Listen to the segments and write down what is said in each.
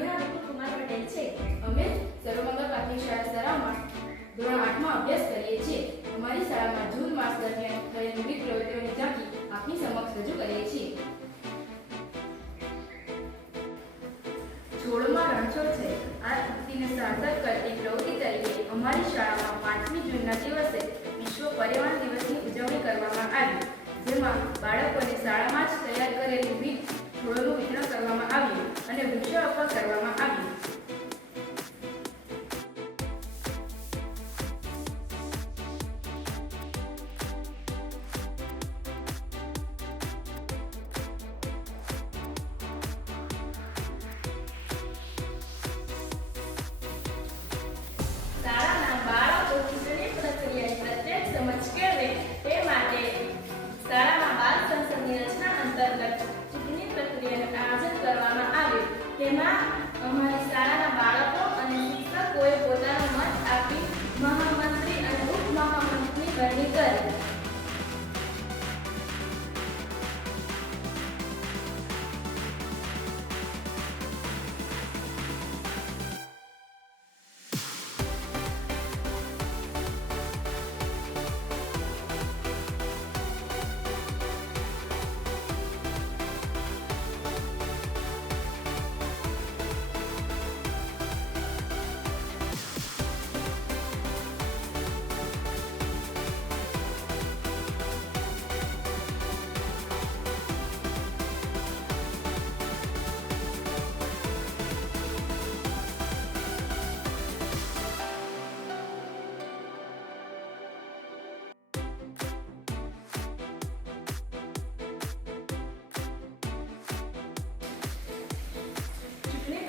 વિહાર કુમાર પટેલ છે. અમે સર્વમંગલ પ્રાથમિક શાળા સરામાં ધોરણ 8 માં અભ્યાસ કરીએ છીએ. અમારી શાળામાં જૂન માસ દરમિયાન થયેલ વિવિધ પ્રવૃત્તિઓની ઝાંખી આપની સમક્ષ રજૂ કરીએ છીએ. છોડમાં રણછોડ છે આ ઉક્તિને સાર્થક કરતી પ્રવૃત્તિ તરીકે અમારી શાળામાં 5મી જૂનના દિવસે વિશ્વ પર્યાવરણ દિવસની ઉજવણી કરવામાં આવી, જેમાં બાળકોને શાળામાં જ તૈયાર કરેલ વિવિધ છોડોનું વિતરણ કરવામાં આવ્યું અને વૃક્ષારોપણ કરવામાં આવ્યું. શાળાના બાળકો ચૂંટણી પ્રક્રિયાની પ્રત્યક્ષ સમજ કેળવે તે માટે શાળામાં બાળ સંસદની રચના અંતર્ગત ચૂંટણી પ્રક્રિયાનું આયોજન કરવામાં આવ્યું. તેમાં અમારી શાળાના બાળકો અને શિક્ષકોએ પોતાનો મત આપી મહામંત્રી અને ઉપમહામંત્રીની વરણી કરી.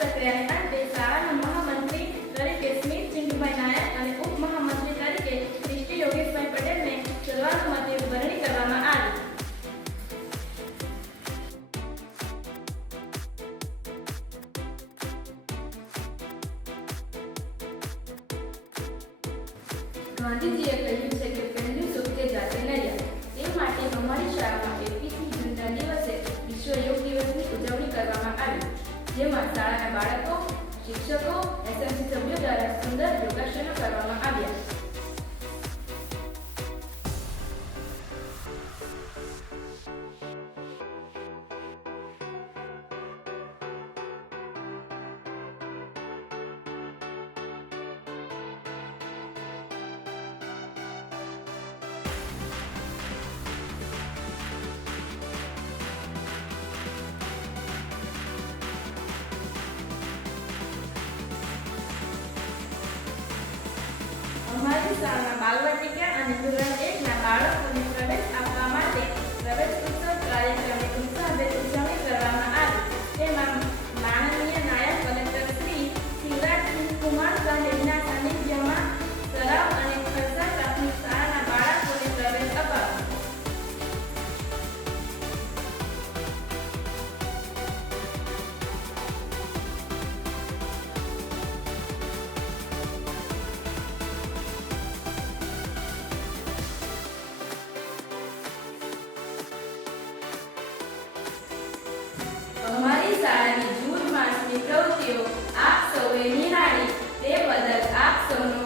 પ્રક્રિયાને અંતે શાળાના મહામંત્રી તરીકે સ્મિત ચિંટુભાઈ નાયક અને ઉપમહામંત્રી તરીકે ક્રિસ્ટી યોગેશભાઈ પટેલને સર્વાનુમતે વરણી કરવામાં આવી. ગાંધીજીએ કહ્યું છે કે પહેલું સુખ તે જાતે નર્યા. તે માટે અમારી શાળામાં 21મી જૂનના દિવસે વિશ્વ યોગ દિવસની ઉજવણી કરવામાં આવી, જેમાં શાળાના બાળકો, શિક્ષકો, એસએમસી સભ્યો દ્વારા સુંદર યોગાસનો કરવામાં આવ્યા. અમારી શાળાના બાલવાટિકા અને ધોરણ 1ના બાળકોને પ્રવેશ આપવા માટે પ્રવેશ ઉત્સવ કાર્યક્રમની ઉત્સાહભેર ઉજવણી કરવામાં આવી. તેમાં માનનીય નાયબ કલેક્ટર શ્રી શિવરાજસિંહ કુમાર સાહેબના સાનિધ્યમાં સરાવ અને ખરસા પ્રાથમિક શાળાના બાળકોને પ્રવેશ અપાવ્યો. અમારી શાળાની જૂન માસની પ્રવૃત્તિઓ આપ સૌએ નિહાળી તે બદલ આપ સૌનો